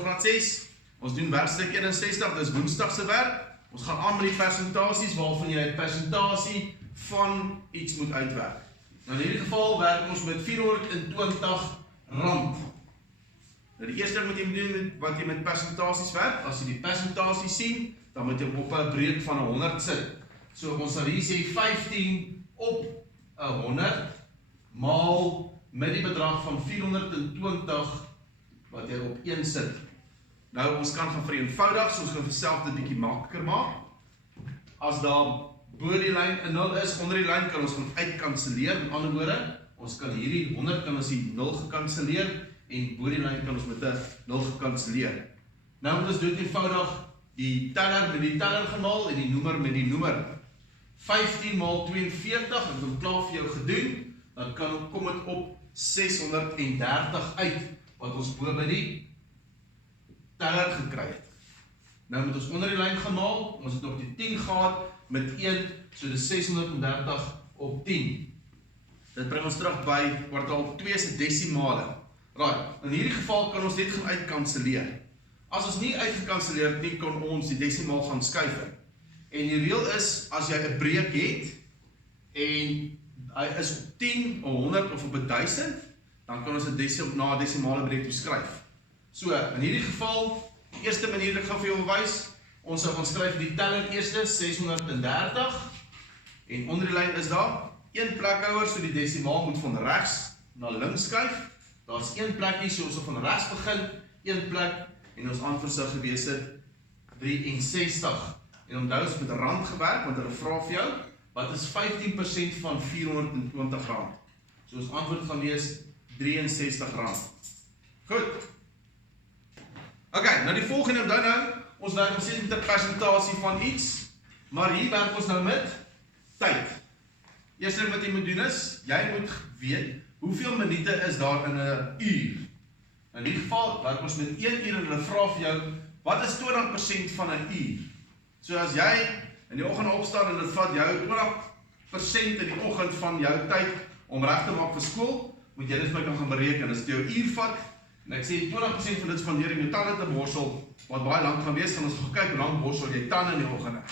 graad 6. Ons doen werkstuk 61, dis Woensdag se werk. Ons gaan aan met die persentasies waarvan jy 'n persentasie van iets moet uitwerk. Nou in hierdie geval werk ons met R420. Nou die eerste ding wat jy moet doen wat jy met persentasies werk, as jy die persentasie sien, dan moet jy op 'n breek van 100 sit. So ons sal hier sê 15 op 100 maal met die bedrag van 420 wat jy op 1 sit. Nou ons kan gaan vereenvoudig, so ons gaan vir self dit bietjie makliker maak. As daar bo die lyn 'n 0 is, onder die lyn kan ons gaan uitkanselleer. Met ander woorde, ons kan hierdie 100 kan ons die 0 gekanselleer en bo die lyn kan ons met 'n 0 gekanselleer. Nou moet ons dood eenvoudig die teller met die teller gemaal en die noemer met die noemer. 15 maal 42, ek het klaar vir jou gedoen, dan kom dit op 630 uit, wat ons bo by die teller gekry het. Nou moet ons onder die lyn gemaal, ons het op die 10 gehad met 1, so dis 630 op 10. Dit bring ons terug by kwartaal 2 se desimale. Right, in hierdie geval kan ons net gaan uitkanselleer. As ons nie uitgekanselleer het nie, kan ons die desimaal gaan skuif. En die reël is, as jy 'n breek het, en hy is op 10, 100 of op 1000, dan kan ons dit na 'n desimale breek toe skryf. So, in hierdie geval, die eerste manier wat ek gaan vir jou wys, ons sal gaan skryf die teller eerste, 630, en onder die lyn is daar 1 plekhouer, so die desimaal moet van regs na links skuif. Daar is 1 plekkie, so ons sal van regs begin, 1 plek, en ons antwoord sou gewees het 63. En onthou ons met rand gewerk, want hulle vra vir jou, wat is 15% van R420? So ons antwoord gaan wees R63. Goed. Ok, nou die volgende, onthou nou, ons werk nog steeds met 'n persentasie van iets, maar hier werk ons nou met tyd. Eerste ding wat jy moet doen is, jy moet weet, hoeveel minute is daar in 'n uur? In die geval, werk ons met 1 uur en hulle vra vir jou, wat is 20% van 'n uur? So as jy in die oggend opstaan en dit vat jou 20% in die oggend van jou tyd om reg te maak vir skool, moet jy dit vir my gaan bereken. As dit jou uur vat, en ek sê 20% van dit spandeer om jou tande te borsel, wat baie lank gaan wees, gaan ons gaan kyk hoe lank borsel jy tande in die oggend.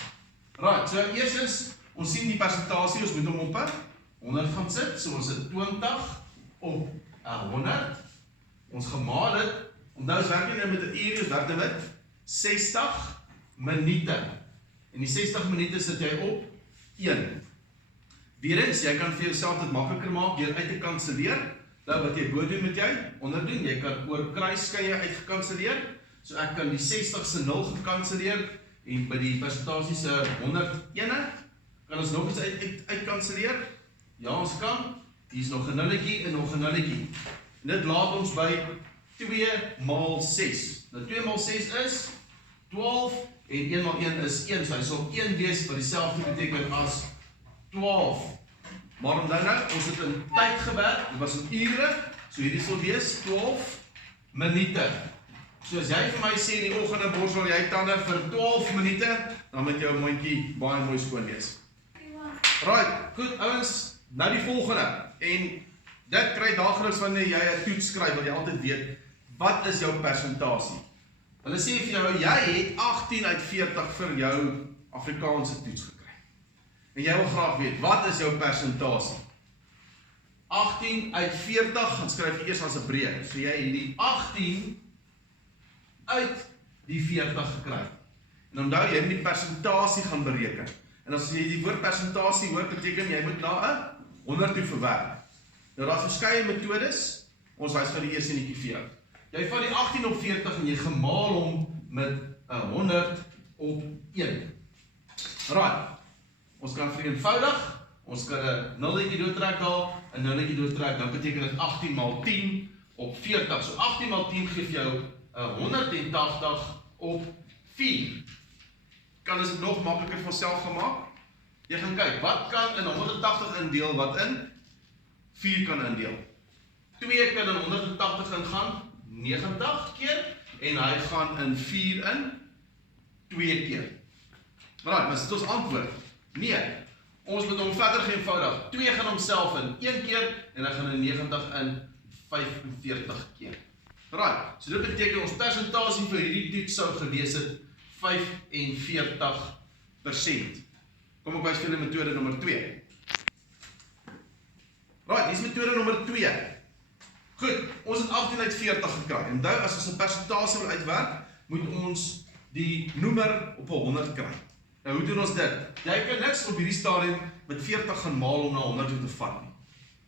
Right, so eerstens, ons sien die persentasie, ons moet hom op 100 gaan sit, so ons het 20 op 100, ons gemaal het, onthou ons werk nie met 'n uur, ons werk met 60 minute, en die 60 minute sit jy op 1. Weerens, jy kan vir jouself dit makliker maak, deur uit te kanselleer, nou wat jy bo doen met jy, onder doen, jy kan oor kruis kan jy uitgekanselleer, so ek kan die 60 se 0 gekanselleer, en by die persentasie se 101, kan ons nog iets uitkanselleer? Ja, ons kan. Hier is nog 'n nulletjie en nog 'n nulletjie. En dit laat ons by 2 maal 6. Nou 2 maal 6 is 12 en 1 maal 1 is 1. So hy sal 1 wees wat dieselfde beteken as 12. Maar onthou nou, ons het in tyd gewerk, dit was in ure, so hierdie sal wees 12 minute. So as jy vir my sê in die oggende borsel jy tande vir 12 minute, dan moet jou mondjie baie mooi skoon wees. Right, goed ouens, nou die volgende. En dit kry daagliks wanneer jy 'n toets skryf, wat jy altyd weet, wat is jou persentasie? Hulle sê vir jou, jy het 18 uit 40 vir jou Afrikaanse toets gekry. En jy wil graag weet, wat is jou persentasie? 18 uit 40, gaan skryf jy eers as 'n breek. So jy het die 18 uit die 40 gekry. En onthou, jy moet die persentasie gaan bereken. En as jy die woord persentasie hoor, beteken jy moet na 'n 100 toe verwerk. Nou daar is verskeie metodes, ons wys vir die eerste netjie vir jou. Jy vat die 18 op 40 en jy gemaal hom met 100 op 1. Right, ons kan vereenvoudig, ons kan 'n nulletjie doortrek daar, 'n nulletjie doortrek, dan beteken dit 18 maal 10 op 40. So 18 maal 10 gee vir jou 180 op 4. Kan ons dit nog makliker vir onsself gemaak? Jy gaan kyk, wat kan in 180 indeel wat in 4 kan indeel? 2 kan in 180 ingaan 90 keer en hy gaan in 4 in 2 keer. Maar dit is ons antwoord. Nee, ons moet hom verder geënvoudig. 2 gaan homself in 1 keer en hy gaan in 90 in 45 keer. Right, so dit beteken ons persentasie vir hierdie toets sou gewees het 45%. Kom ek wys vir julle metode nommer 2. Right, hier is metode nommer 2. Goed, ons het 18 uit 40 gekry. En onthou, as ons 'n persentasie wil uitwerk, moet ons die noemer op 100 kry. Nou, hoe doen ons dit? Jy kan niks op hierdie stadium met 40 gaan maal om na 100 toe te vat nie.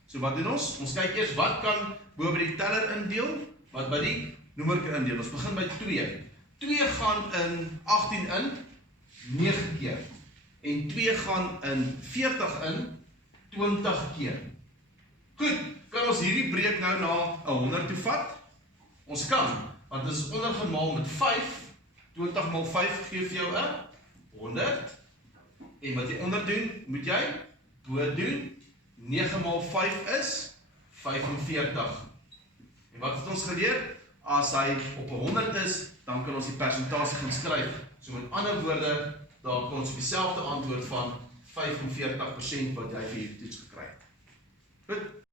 So wat doen ons? Ons kyk eers wat kan bo by die teller indeel, wat by die noemer kan indeel. Ons begin by 2. 2 gaan in 18 in 9 keer. En 2 gaan in 40 in 20 keer. Goed, kan ons hierdie breek nou na 100 toe vat? Ons kan, want dit is ondergemaal met 5. 20 maal 5 gee vir jou 100. En wat jy onder doen, moet jy bo doen. 9 maal 5 is 45. En wat het ons geleer? As hy op 100 is, dan kan ons die persentasie gaan skryf. So met ander woorde, daar kan ons op dieselfde antwoord van 45% wat jy vir hierdie toets gekry het. Goed.